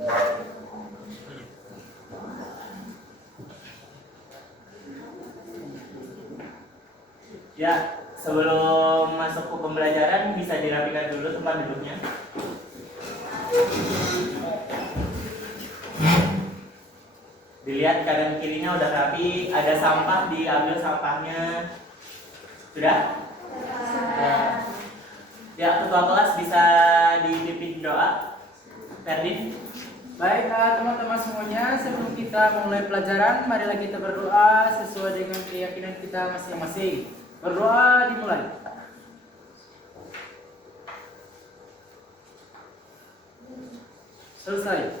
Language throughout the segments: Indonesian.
Ya, sebelum masuk ke pembelajaran bisa dirapikan dulu tempat duduknya. Dilihat kanan kirinya udah rapi, ada sampah diambil sampahnya. Sudah? Ya, ketua kelas bisa dipimpin doa. Ferdin. Baik, teman-teman semuanya, sebelum kita mulai pelajaran, marilah kita berdoa sesuai dengan keyakinan kita masing-masing. Berdoa dimulai. Selesai.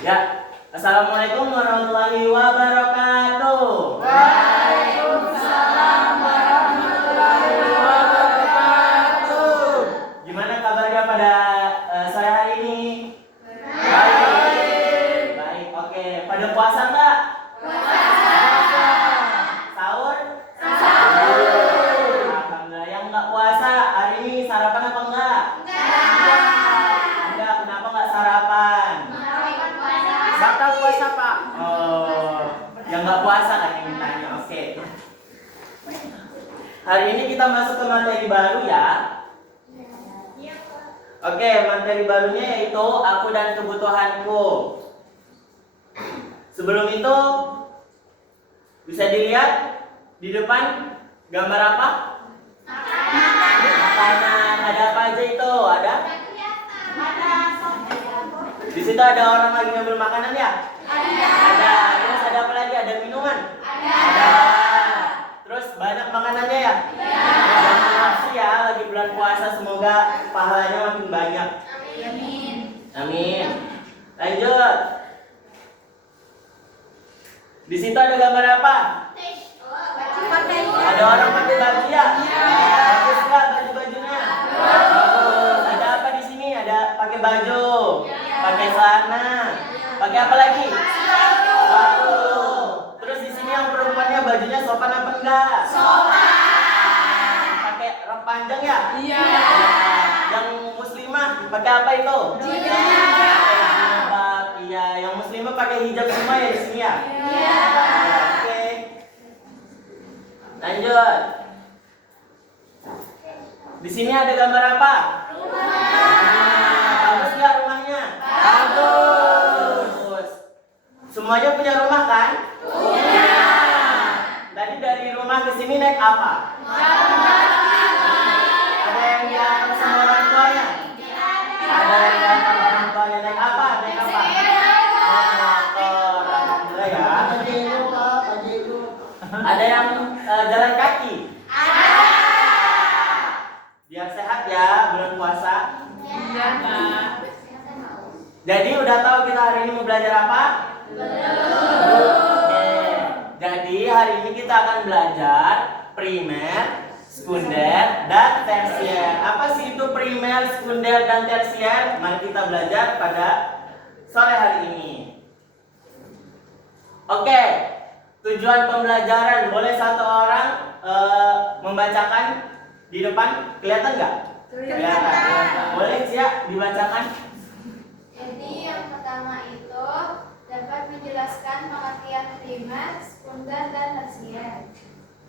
Ya, assalamualaikum warahmatullahi wabarakatuh. Waalaikumsalam warahmatullahi wabarakatuh. Gimana kabarnya pada sore hari ini? Baik. Baik, oke. Pada puasa nggak? Puasa. Sahur? Sahur. Alhamdulillah. Yang nggak puasa hari ini sarapan apa enggak? Enggak. Kenapa nggak sarapan? Batal puasa, Pak. Oh, yang nggak puasa kan yang mintanya. Oke. Hari ini kita masuk ke materi baru ya. Oke, materi barunya yaitu aku dan kebutuhanku. Sebelum itu bisa dilihat di depan gambar apa? Makanan. Ada apa aja itu? Ada? Di situ ada orang lagi ngambil makanan ya? Ada. Terus ada apa lagi? Ada minuman? Ada. Terus banyak makanannya ya? Terima kasih ya, lagi bulan puasa, semoga pahalanya makin banyak. Amin. Lanjut. Di situ ada gambar apa? Ada orang pakai baju ya? Bagus nggak baju-bajunya? Bagus. Ada apa di sini? Ada pakai baju, pakai celana, pakai apa lagi? Sepatu. Terus di sini yang perempuannya bajunya sopan apa enggak? Pakai rok panjang ya? Iya. Yang muslimah pakai apa itu? Jilbab. Iya, yang muslimah pakai hijab semua ya di sini ya? Oke. Lanjut. Di sini ada gambar apa? Bagus nggak rumahnya? Bagus. Semuanya punya rumah kan? Punya. Tadi dari rumah ke sini naik apa? Ada yang diantar sama orang tuanya? Ada yang diantar orang tuanya naik apa? Naik apa? Naik motor. Alhamdulillah ya. Ada yang jalan kaki? Biar sehat ya bulan puasa. Iya, Pak. Jadi udah tahu kita hari ini mau belajar apa? Oke. Jadi hari ini kita akan belajar primer, sekunder, dan tersier. Apa sih itu primer, sekunder, dan tersier? Mari kita belajar pada sore hari ini. Oke, tujuan pembelajaran, boleh satu orang membacakan di depan, kelihatan nggak? Kelihatan. Boleh ya dibacakan? Jadi yang pertama itu dapat menjelaskan pengertian primer, sekunder, dan tersier.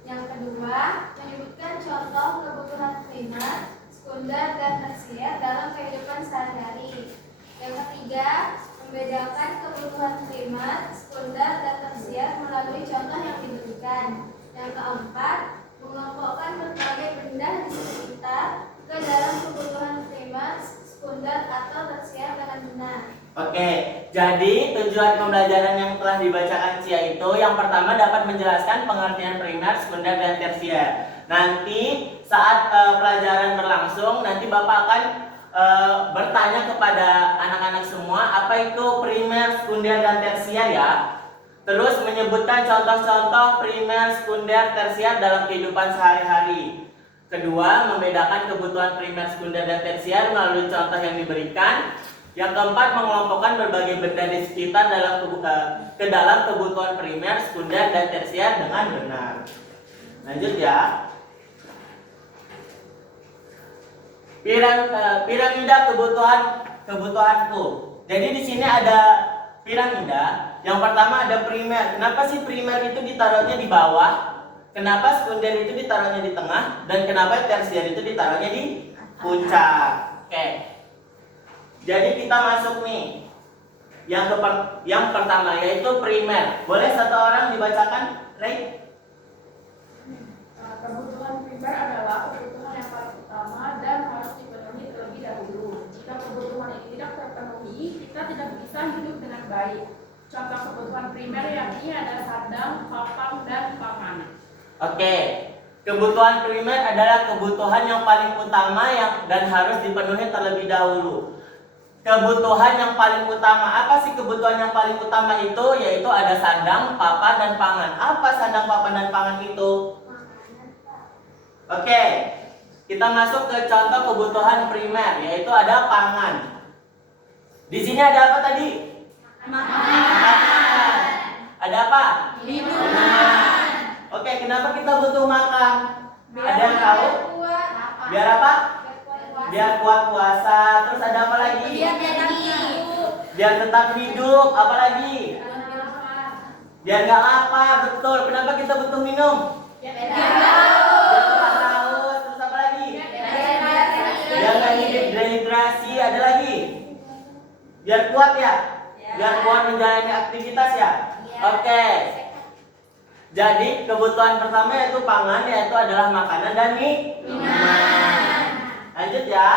Yang kedua, menyebutkan contoh kebutuhan primer, sekunder, dan tersier dalam kehidupan sehari-hari. Yang ketiga, membedakan kebutuhan primer, sekunder, dan tersier melalui contoh yang diberikan. Yang keempat, mengelompokkan berbagai benda di sekitar ke dalam kebutuhan primer, sekunder, atau tersier dengan benar. Oke, jadi tujuan pembelajaran yang telah dibacakan Cia itu yang pertama dapat menjelaskan pengertian primer, sekunder, dan tersier. Nanti saat pelajaran berlangsung, nanti Bapak akan bertanya kepada anak-anak semua apa itu primer, sekunder, dan tersier ya. Terus menyebutkan contoh-contoh primer, sekunder, tersier dalam kehidupan sehari-hari. Kedua, membedakan kebutuhan primer, sekunder, dan tersier melalui contoh yang diberikan. Yang keempat, mengelompokkan berbagai benda di sekitar ke dalam kebutuhan primer, sekunder, dan tersier dengan benar. Lanjut ya. Piramida kebutuhanku. Jadi di sini ada piramida. Yang pertama ada primer. Kenapa sih primer itu ditaruhnya di bawah? Kenapa sekunder itu ditaruhnya di tengah? Dan kenapa tersier itu ditaruhnya di puncak? Oke. Jadi kita masuk nih. Yang pertama yaitu primer. Boleh satu orang dibacakan, Ray? Kebutuhan primer adalah kebutuhan yang paling utama dan harus dipenuhi terlebih dahulu. Jika kebutuhan ini tidak terpenuhi, kita tidak bisa hidup dengan baik. Contoh kebutuhan primer yakni ada sandang, papan, dan pangan. Oke. Kebutuhan primer adalah kebutuhan yang paling utama dan harus dipenuhi terlebih dahulu. Kebutuhan yang paling utama, apa sih kebutuhan yang paling utama itu? Yaitu ada sandang, papan, dan pangan. Apa sandang, papan, dan pangan itu? Oke, kita masuk ke contoh kebutuhan primer, yaitu ada pangan. Di sini ada apa tadi? Makanan. Ada apa? Minuman. Oke, kenapa kita butuh makan? Ada yang tahu? Biar apa? Biar kuat puasa. Terus ada apa lagi? Biar tetap hidup. Apa lagi? Biar nggak lapar. Betul. Kenapa kita butuh minum? Biar tetap haus. Terus apa lagi? Biar nggak dehidrasi. Ada lagi? Biar kuat ya? Biar kuat menjalani aktivitas ya? Oke. Jadi kebutuhan pertama yaitu pangan, yaitu adalah makanan dan minuman. Lanjut ya.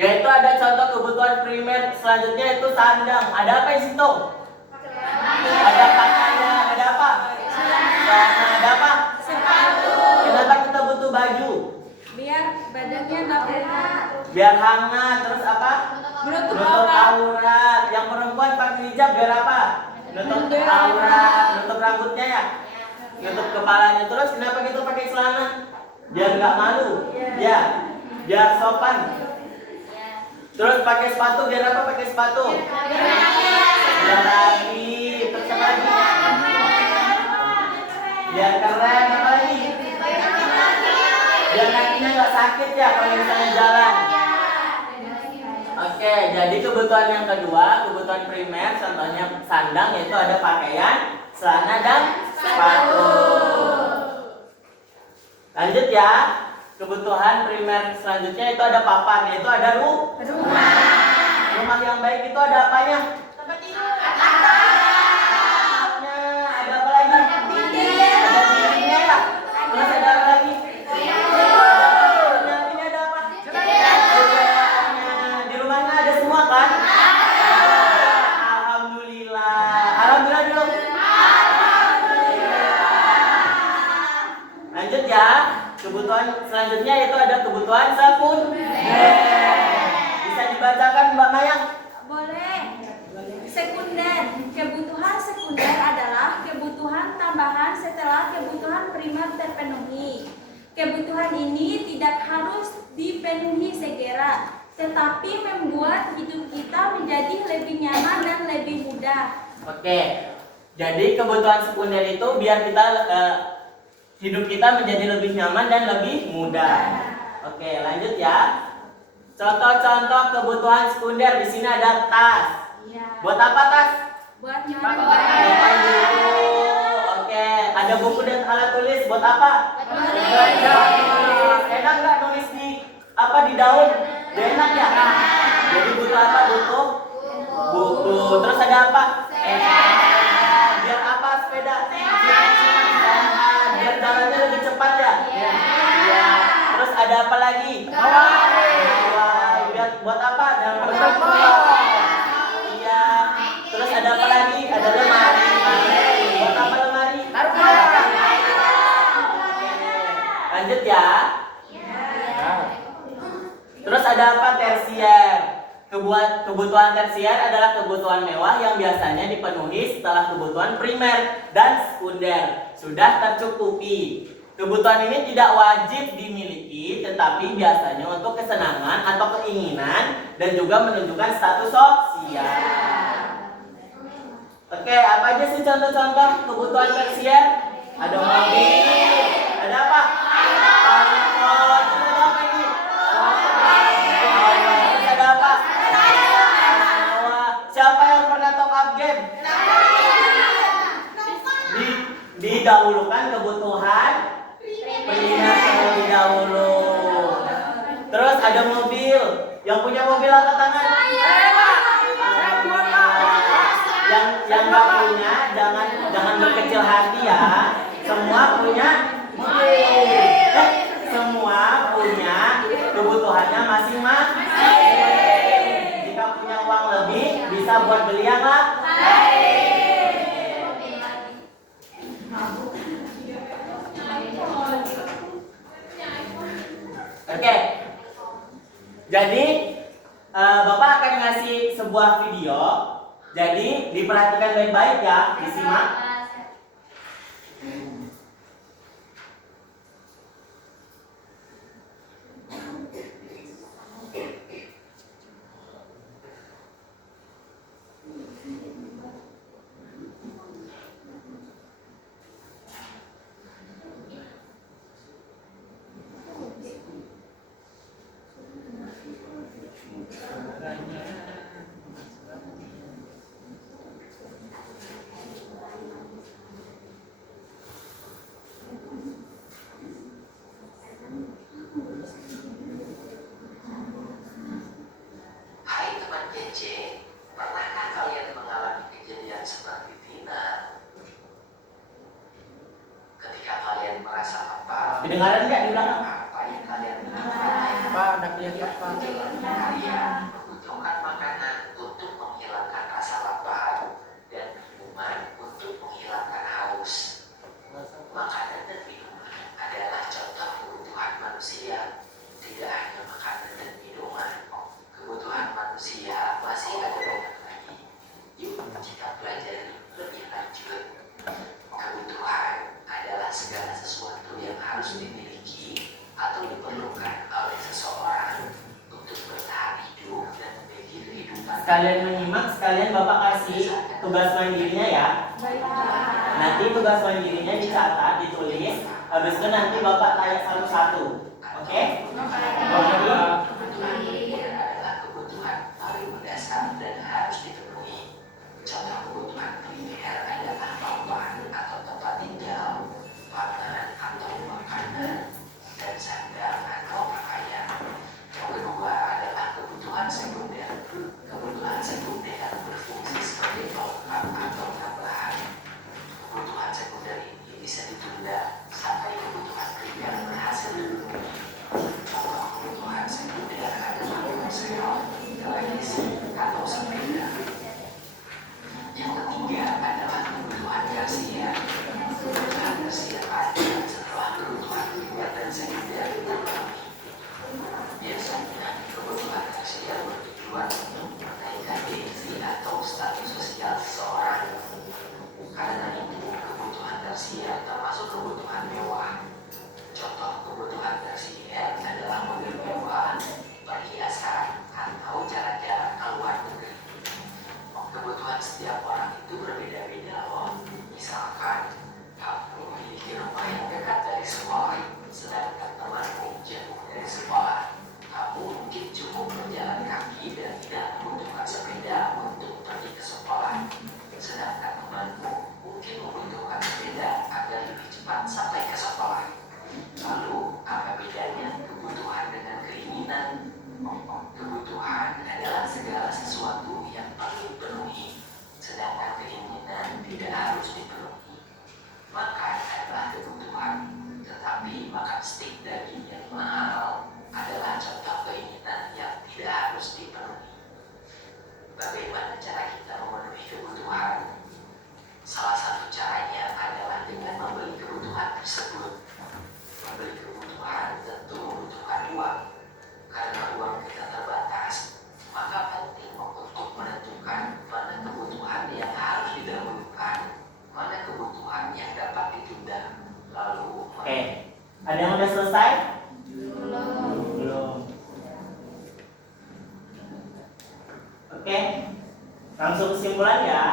Yaitu ada contoh kebutuhan primer selanjutnya yaitu sandang. Ada apa di situ? Ada pakaian. Ada apa? Celana. Ada apa? Sepatu. Kenapa kita butuh baju? Biar badannya nggak berat. Biar hangat. Terus apa? Menutup Nutup aurat. aurat. Yang perempuan pakai hijab biar apa? Nutup aurat. Nutup rambutnya ya. Nutup kepalanya. Terus kenapa kita pakai celana? Biar nggak malu. Ya. Biar sopan. Terus pakai sepatu biar apa? Pakai sepatu? Biar rapi. Terus apa lagi? Biar keren. Apa lagi? Biar kakinya nggak sakit ya kalau misalnya jalan. Oke, jadi kebutuhan yang kedua, kebutuhan primer, contohnya sandang, yaitu ada pakaian, celana, dan sepatu. Lanjut ya, kebutuhan primer selanjutnya itu ada papan, yaitu ada rumah. Rumah yang baik itu ada apanya? Tempat tidur. Atapnya. Ada apa lagi? Ada dindingnya ya. Terus ada apa lagi? Ini ada apa? Jendelanya. Di rumahnya ada semua kan? Alhamdulillah. Alhamdulillah dulu. Lanjut ya. Kebutuhan selanjutnya itu ada kebutuhan sekunder. Bisa dibacakan Mbak Mayang? Boleh. Sekunder. Kebutuhan sekunder adalah kebutuhan tambahan setelah kebutuhan primer terpenuhi. Kebutuhan ini tidak harus dipenuhi segera, tetapi membuat hidup kita menjadi lebih nyaman dan lebih mudah. Oke. Jadi kebutuhan sekunder itu biar kita hidup kita menjadi lebih nyaman dan lebih mudah. Oke, lanjut ya. Contoh-contoh kebutuhan sekunder di sini ada tas. Buat apa tas? Buat Buat Buat buku. Oke, ada buku dan alat tulis buat apa? Belajar. Enak nggak nulis di di daun? Gak enak ya? Jadi butuh apa? Butuh buku. Terus ada apa? Biar apa sepeda? Biar jalannya lebih cepat ya? Iya. Terus ada apa lagi? Biar buat apa? Dan iya. Terus ada apa lagi? Ada lemari. Buat apa lemari? Lanjut ya. Terus ada apa? Tersier. Kebutuhan tersier adalah kebutuhan mewah yang biasanya dipenuhi setelah kebutuhan primer dan sekunder sudah tercukupi. Kebutuhan ini tidak wajib dimiliki, tetapi biasanya untuk kesenangan atau keinginan dan juga menunjukkan status sosial. Oke, apa aja sih contoh-contoh kebutuhan tersier? Ada mobil, ada apa? iPhone, ada apa ini? Terus ada apa? didahulukan kebutuhan primer terlebih dahulu. Terus ada mobil. Yang punya mobil angkat tangan. Yang nggak punya jangan berkecil hati ya. Semua punya semua punya kebutuhannya masing-masing. Jika punya uang lebih bisa buat beli yang Oke. Jadi Bapak akan ngasih sebuah video. Jadi diperhatikan baik-baik ya, disimak. Hai teman GC, pernahkah kalian mengalami kejadian seperti Tina? Ketika kalian merasa lapar, Kedengaran nggak di belakang? apa yang kalian lakukan? Pak, udah kelihatan Pak. Kalian membutuhkan makanan untuk menghilangkan rasa lapar dan minuman untuk menghilangkan haus. Makanan dan minuman adalah contoh kebutuhan manusia, tidak hanya makanan dan minuman. Kebutuhan manusia masih ada banyak lagi. Yuk kita pelajari lebih lanjut. Kebutuhan adalah segala sesuatu yang harus dimiliki atau diperlukan oleh seseorang untuk bertahan hidup dan memiliki kehidupan. Sekalian menyimak, sekalian Bapak kasih tugas mandirinya ya. Nanti tugas mandirinya dicatat, ditulis. Habis itu nanti Bapak tanya satu-satu. Oke? Adalah kebutuhan paling mendasar dan harus dipenuhi. Contoh kebutuhan primer adalah papan atau tempat tinggal, pangan atau makanan, dan sandang atau pakaian. Yang kedua adalah kebutuhan sekunder. Kebutuhan sekunder berfungsi sebagai pelengkap atau tambahan. Kebutuhan sekunder ini bisa ditunda sampai kebutuhan primer berhasil dipenuhi. Contoh kebutuhan sekunder adalah ponsel, televisi, atau sepeda. Yang ketiga adalah kebutuhan tersier. Kebutuhan tersier ada setelah kebutuhan primer dan sekunder terpenuhi. Biasanya kebutuhan tersier bertujuan untuk menaikkan gengsi atau status sosial seseorang. Karena itu, kebutuhan tersier termasuk kebutuhan mewah. Contoh kebutuhan tersier adalah mobil mewah, perhiasan, atau jalan-jalan ke luar negeri. Kebutuhan setiap orang itu berbeda-beda loh. Misalkan, kamu memiliki rumah yang dekat dari sekolah, sedangkan temanmu jauh dari sekolah. Kamu mungkin cukup berjalan kaki dan tidak membutuhkan sepeda untuk pergi ke sekolah. Sedangkan temanmu mungkin membutuhkan sepeda agar lebih cepat sampai ke sekolah. Lalu, apa bedanya kebutuhan dengan keinginan? Kebutuhan adalah segala sesuatu yang perlu dipenuhi, sedangkan keinginan tidak harus dipenuhi. Makan adalah kebutuhan, tetapi makan stik daging yang mahal adalah contoh keinginan yang tidak harus dipenuhi. Bagaimana cara kita memenuhi kebutuhan? Salah satu caranya adalah dengan membeli kebutuhan tersebut. Membeli kebutuhan tentu membutuhkan uang. Karena uang kita terbatas, maka penting untuk menentukan mana kebutuhan yang harus didahulukan, mana kebutuhan yang dapat ditunda. Lalu, Oke. Ada yang udah selesai? Belum. Oke. Langsung kesimpulan ya.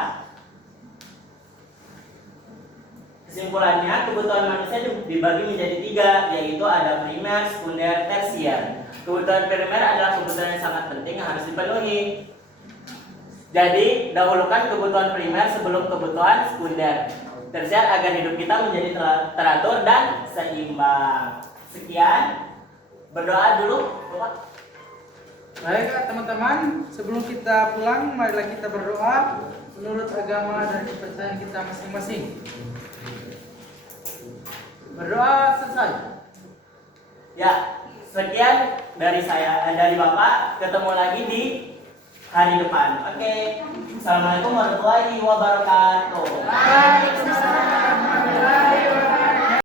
Kesimpulannya, kebutuhan manusia dibagi menjadi 3, yaitu ada primer, sekunder, tersier. Kebutuhan primer adalah kebutuhan yang sangat penting yang harus dipenuhi. Jadi, dahulukan kebutuhan primer sebelum kebutuhan sekunder. tersier agar hidup kita menjadi teratur dan seimbang. Sekian, berdoa dulu, Bapak. Baik teman-teman, sebelum kita pulang, marilah kita berdoa menurut agama dan kepercayaan kita masing-masing. Berdoa selesai. Ya, sekian dari saya, dari Bapak. Ketemu lagi di hari depan. Oke. Assalamualaikum warahmatullahi wabarakatuh. Waalaikumsalam warahmatullahi